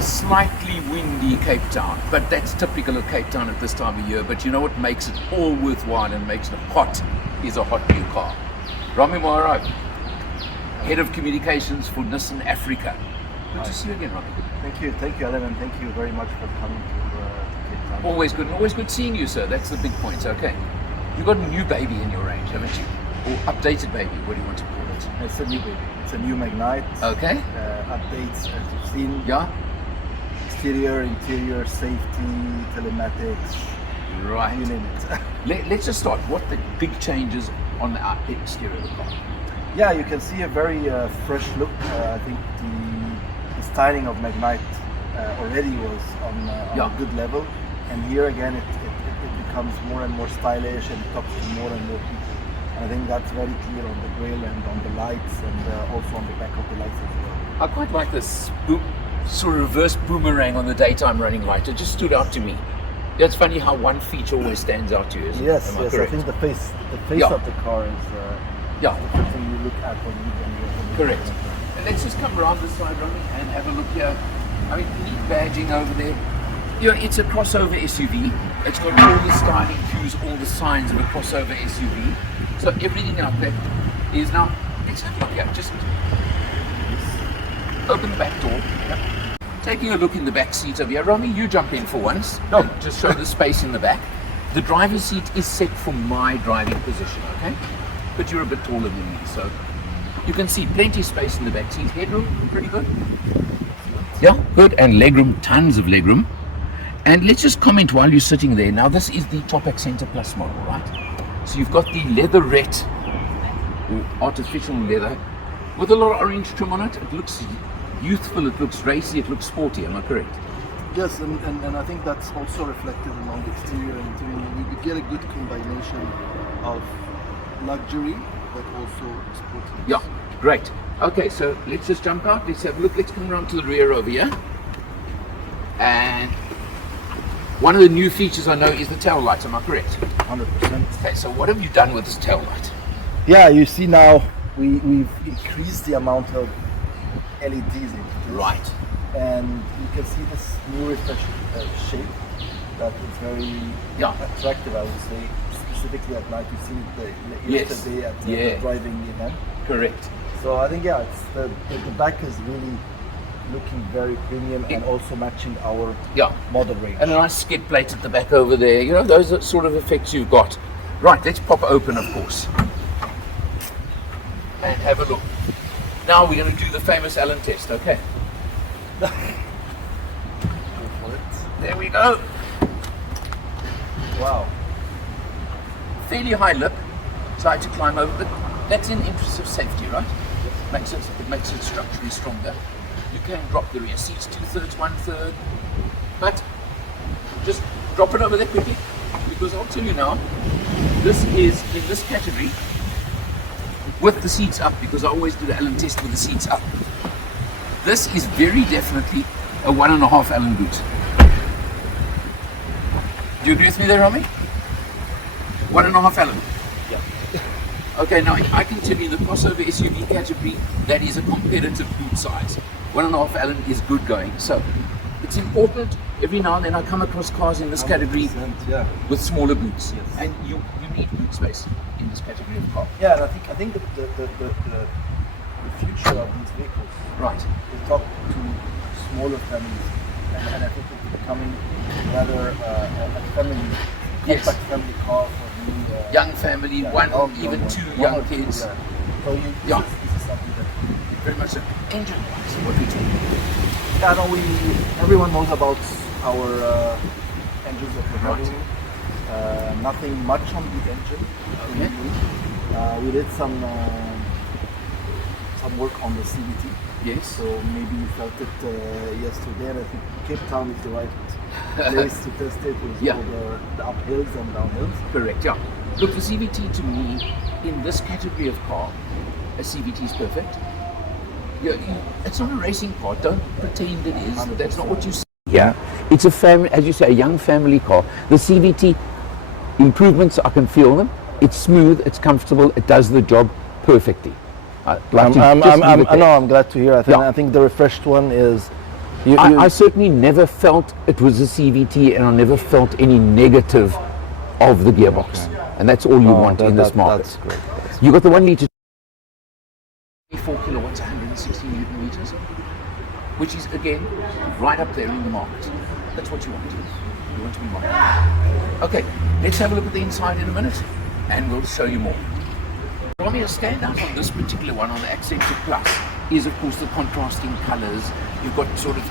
a slightly windy Cape Town, but that's typical of Cape Town at this time of year. But you know what makes it all worthwhile and makes it hot is a hot new car. Rami Moaro, Head of Communications for Nissan Africa. Good to see you again, Rami. Thank you, Alan, and thank you very much for coming to Cape Town. Always good seeing you, sir. That's the big point. Okay, you've got a new baby in your range, haven't you? Or updated baby? What do you want to call it? It's a new baby. It's a new Magnite. Okay. Updates as you've seen. Yeah. Exterior, interior, safety, telematics. Right. You name it. Let's just start. What the big changes on the exterior of the car? Yeah, you can see a very fresh look. I think the styling of Magnite already was on a good level, and here again it becomes more and more stylish and talks to more and more people. And I think that's very clear on the grille and on the lights, and also on the back of the lights as well. I quite like this sort of reverse boomerang on the daytime running light. It just stood out to me. It's funny how one feature always stands out to you. Yes, I think the face of the car is the first thing you look at when you correct. And let's just come around this side, Rami, and have a look here. I mean, neat badging over there. You know, it's a crossover SUV. It's got all the styling cues, all the signs of a crossover SUV. So everything out there is now. Let's have a look here. Just open the back door. Taking a look in the back seat over here. Rami, you jump in for once. No, just show the space in the back. The driver's seat is set for my driving position, okay? But you're a bit taller than me, so you can see plenty of space in the back seat. Headroom, pretty good. Yeah, good. And legroom, tons of legroom. And let's just comment while you're sitting there. Now, this is the Top Accenter Plus model, right? So you've got the leatherette, or artificial leather, with a lot of orange trim on it. It looks youthful, it looks racy, it looks sporty, am I correct? Yes, and I think that's also reflected along the exterior and interior. You get a good combination of luxury, but also sportiness. Yeah, great. Okay, so let's just jump out, let's have a look, let's come around to the rear over here. And one of the new features I know is the tail light, am I correct? 100%. Okay, so what have you done with this tail light? Yeah, you see now we've increased the amount of LEDs in it. Right. And you can see this new refreshed shape that is very attractive, I would say, specifically at night. You've seen it yesterday at the driving event. Correct. So I think, it's the back is really looking very premium and also matching our model range. And a nice skid plate at the back over there. You know, those are sort of effects you've got. Right, let's pop open, of course. And have a look. Now we're going to do the famous Allen test, okay? Go for it. There we go. Wow. Fairly high lip. Try to climb over, but that's in the interest of safety, right? It makes it structurally stronger. You can drop the rear seats 2/3, 1/3, but just drop it over there quickly, because I'll tell you now, this is in this category with the seats up, because I always do the Allen test with the seats up. This is very definitely a 1.5 Allen boot. Do you agree with me there, Rami? 1.5 Allen. Yeah. Okay, now I can tell you the crossover SUV category, that is a competitive boot size. 1.5 Allen is good going. So it's important. Every now and then I come across cars in this category with smaller boots, and you need boot space in this category of car. Yeah, and I think the future of these vehicles, right, is talk to smaller families, and I think it's becoming rather a family, compact family car for the young family, even two young kids. Yeah. So this is something that very much engine-wise, what we talking about. Yeah, no, everyone knows about our engines that we're having. Nothing much on the engine. Okay. We did some work on the CVT. Yes. So maybe you felt it yesterday, and I think Cape Town is the right place to test it with all the uphills and downhills. Correct. Yeah. Look, the CVT to me, in this category of car, a CVT is perfect. It's not a racing car. Don't pretend it is. 100%. That's not what you see. Yeah, it's a family, as you say, a young family car. The CVT improvements, I can feel them. It's smooth, it's comfortable, it does the job perfectly. I'm glad to hear. I think the refreshed one is I certainly never felt it was a CVT, and I never felt any negative of the gearbox. And that's all you want in this market. That's great. You got the 1 litre 4 kilowatts, 160 newton meters, which is again right up there in the market. That's what you want. You want to be market. Okay, let's have a look at the inside in a minute, and we'll show you more. Rami, a standout on this particular one, on the Accented Plus, is of course the contrasting colours. You've got sort of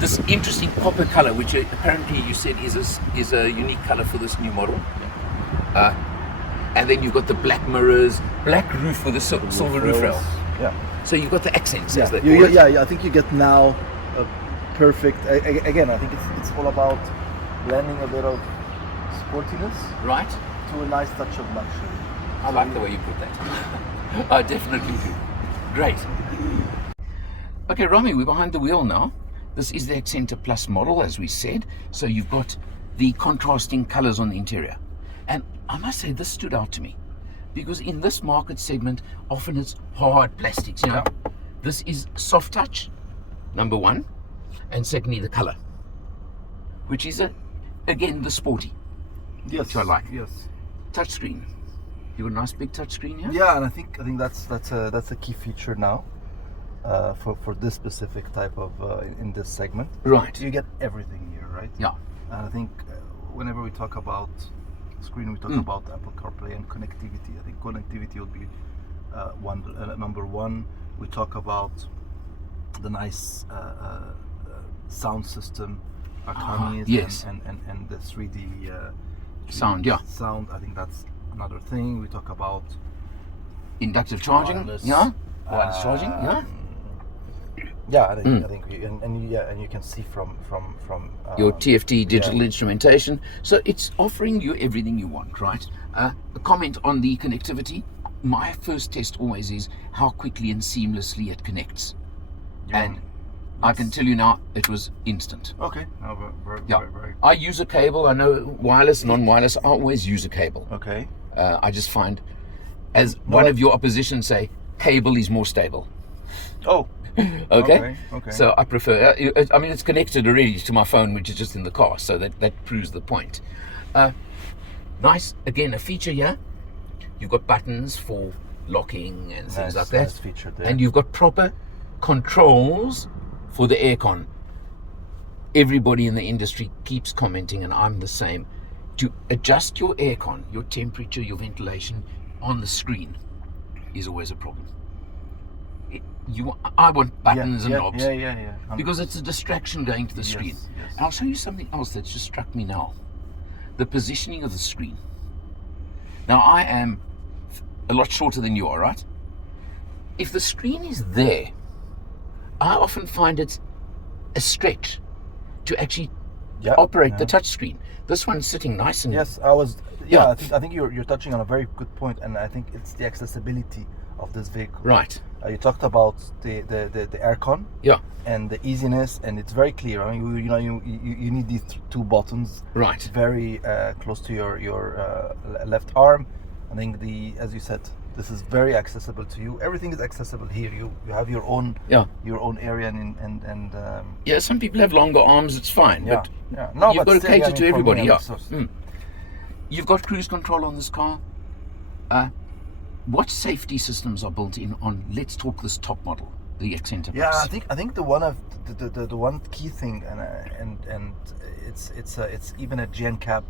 this interesting copper colour, which apparently you said is a unique colour for this new model. And then you've got the black mirrors, black roof with a silver roof rail. Yeah. So you've got the accents, as they Yeah, call it. yeah, I think you get now a perfect. Again, I think it's all about blending a bit of sportiness Right? to a nice touch of luxury. I like the way you put that. I definitely do. Great. Okay, Rami, we're behind the wheel now. This is the Accented Plus model, as we said. So you've got the contrasting colours on the interior. And I must say, this stood out to me, because in this market segment, often it's hard plastics, you know. This is soft touch, number one, and secondly, the colour, which is, again, the sporty, which I like. Yes. Touchscreen. You got a nice big touchscreen here? Yeah, and I think that's a key feature now for this specific type of in this segment. Right. You get everything here, right? Yeah. And I think whenever we talk about screen, we talk about Apple CarPlay and connectivity. I think connectivity would be number one. We talk about the nice sound system, Arcanis, yes. and the 3D Sound, yeah. Sound. I think that's another thing. We talk about Inductive charging, wireless, yeah. Wireless charging, yeah. Yeah, I think and you can see from Your TFT digital instrumentation. So it's offering you everything you want, right? A comment on the connectivity. My first test always is how quickly and seamlessly it connects. And I can tell you now, it was instant. Okay. No, very. I use a cable. I know wireless, non-wireless. I always use a cable. Okay. I just find, as one of your opposition say, cable is more stable. Oh. Okay. Okay. So I prefer. I mean, it's connected already to my phone, which is just in the car, so that proves the point. Nice. Again, a feature here. You've got buttons for locking and things like that. Nice feature there. And you've got proper controls for the aircon. Everybody in the industry keeps commenting, and I'm the same. To adjust your aircon, your temperature, your ventilation on the screen is always a problem. I want buttons and knobs. Yeah. Because it's a distraction going to the screen. Yes. And I'll show you something else that just struck me now. The positioning of the screen. Now, I am a lot shorter than you are, right? If the screen is there, I often find it a stretch to actually operate the touch screen. This one's sitting nice and... Yes, I was... Yeah, I think you're touching on a very good point, and I think it's the accessibility of this vehicle. Right. You talked about the aircon. Yeah. And the easiness, and it's very clear. I mean, you need these two buttons. Right. Very close to your left arm. I think as you said, this is very accessible to you. Everything is accessible here. You have your own area and yeah, some people have longer arms. It's fine. Yeah. But No, you've but got to still, cater I mean, to for everybody. me, Yeah. You've got cruise control on this car. What safety systems are built in on? Let's talk this top model, the Accented Plus. I think the one key thing, and it's even a GenCab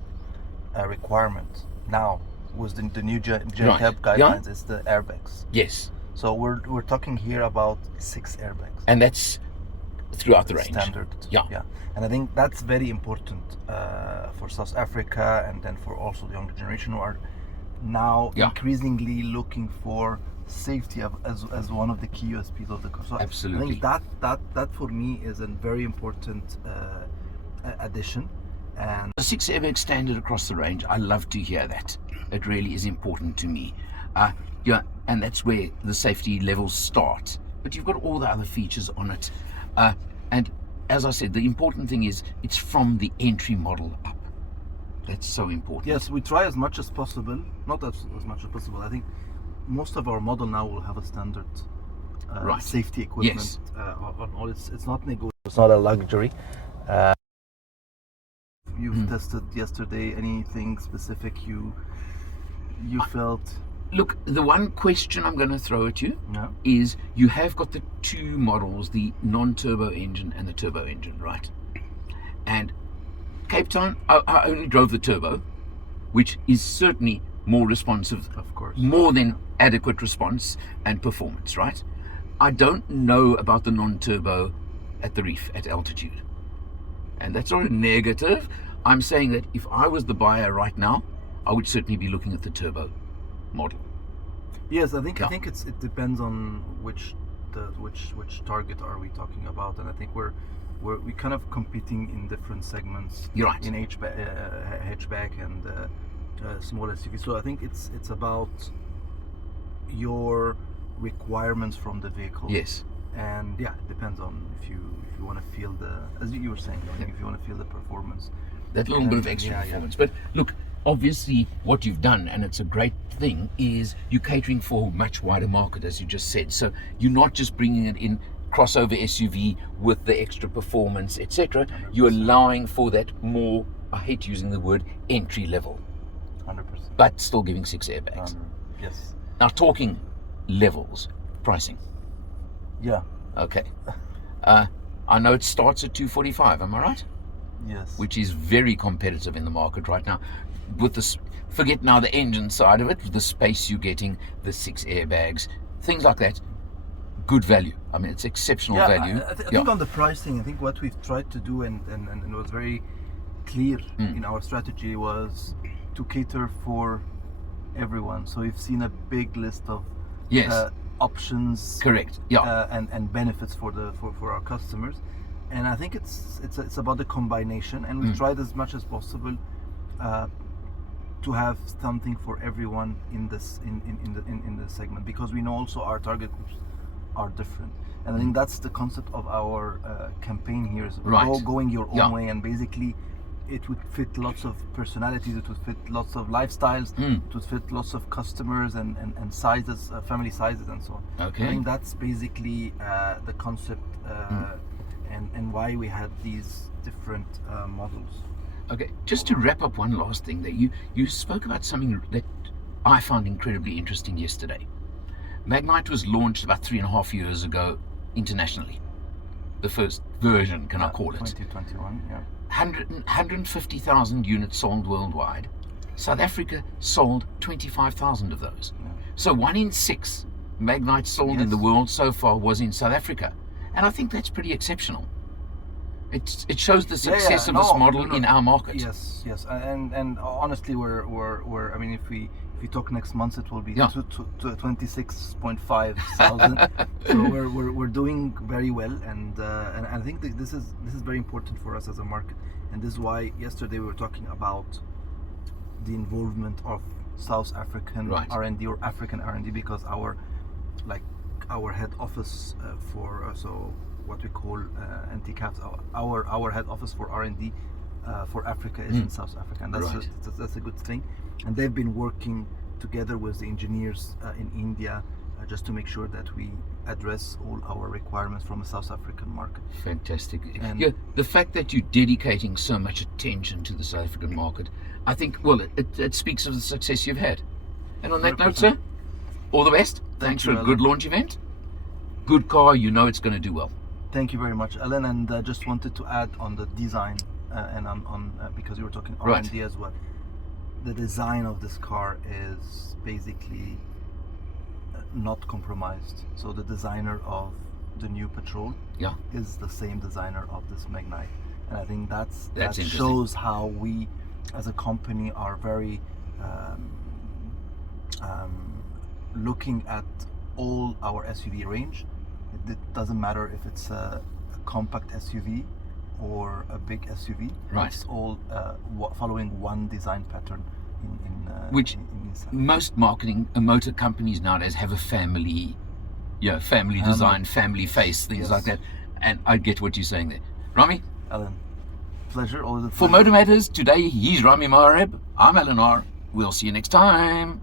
requirement now with the new GenCab guidelines. It's the airbags. Yes. So we're talking here about 6 airbags, and that's throughout the range. Standard. Yeah. And I think that's very important for South Africa, and then for also the younger generation who are now increasingly looking for safety as one of the key USPs of the car. So absolutely. I think that for me is a very important addition. And the 6 airbags standard across the range. I love to hear that. It really is important to me. And that's where the safety levels start. But you've got all the other features on it. And as I said, the important thing is it's from the entry model up. That's so important. Yes, we try as much as possible. Not as much as possible. I think most of our model now will have a standard safety equipment on all. It's not negotiable. It's not a luxury. You've tested yesterday. Anything specific you felt? Look, the one question I'm going to throw at you Yeah. is you have got the two models, the non-turbo engine and the turbo engine, right? And Cape Town, I only drove the turbo, which is certainly more responsive, Of course, more than adequate response and performance, right? I don't know about the non-turbo at the reef at altitude. And that's not a negative. I'm saying that if I was the buyer right now, I would certainly be looking at the turbo model. Yes, I think Yeah. it depends on which target are we talking about, and I think we're kind of competing in different segments. You're right. In hatchback and small SUV. So I think it's about your requirements from the vehicle. Yes. And yeah, it depends on if you want to feel as you were saying, if you want to feel the performance. That little bit of extra performance. But look, obviously what you've done, and it's a great thing, is you're catering for a much wider market, as you just said. So you're not just bringing it in crossover SUV with the extra performance, etc. You're allowing for that more, I hate using the word, entry level. 100%. But still giving 6 airbags. Yes. Now talking levels, pricing. Yeah. Okay. I know it starts at 245, am I right? Yes. Which is very competitive in the market right now. With this, forget now the engine side of it, the space you're getting, the 6 airbags, things like that. Good value. I mean, it's exceptional value. I think on the pricing, I think what we've tried to do and it was very clear in our strategy was to cater for everyone. So we've seen a big list of options. Correct. And benefits for our customers. And I think it's about the combination, and we've tried as much as possible to have something for everyone in this in the segment, because we know also our target groups are different, and I think that's the concept of our campaign here is going your own way, and basically it would fit lots of personalities, it would fit lots of lifestyles, it would fit lots of customers and sizes, family sizes and so on. Okay. I think that's basically the concept and why we had these different models. Okay, just to wrap up one last thing there, you spoke about something that I found incredibly interesting yesterday. Magnite was launched about 3.5 years ago internationally. The first version, can I call it? 2021, yeah. 150,000 units sold worldwide. South Africa sold 25,000 of those. Yeah. So 1 in 6 Magnites sold in the world so far was in South Africa. And I think that's pretty exceptional. It shows the success of this model in our market. Yes, and honestly, we're. I mean, if we talk next month, it will be 26.5 thousand. So we're doing very well, and I think this is very important for us as a market, and this is why yesterday we were talking about the involvement of South African R&D or African R&D, because our head office for what we call anti-caps, our head office for R&D for Africa is in South Africa, and that's a good thing. And they've been working together with the engineers in India just to make sure that we address all our requirements from the South African market. Fantastic. And the fact that you're dedicating so much attention to the South African market, I think, well, it speaks of the success you've had. And on that 100%. Note, sir, all the best. Thanks for a good launch event. Good car, you know it's going to do well. Thank you very much, Alan. And just wanted to add on the design and on because you were talking R&D as well. The design of this car is basically not compromised. So the designer of the new Patrol is the same designer of this Magnite, and I think that shows how we, as a company, are very looking at all our SUV range. It doesn't matter if it's a compact SUV or a big SUV. It's all following one design pattern which in Nissan. Most motor companies nowadays have a family design, family face, things like that. And I get what you're saying there. Rami? Alan, pleasure. For MotorMatters, today he's Rami Mahareb. I'm Alan R. We'll see you next time.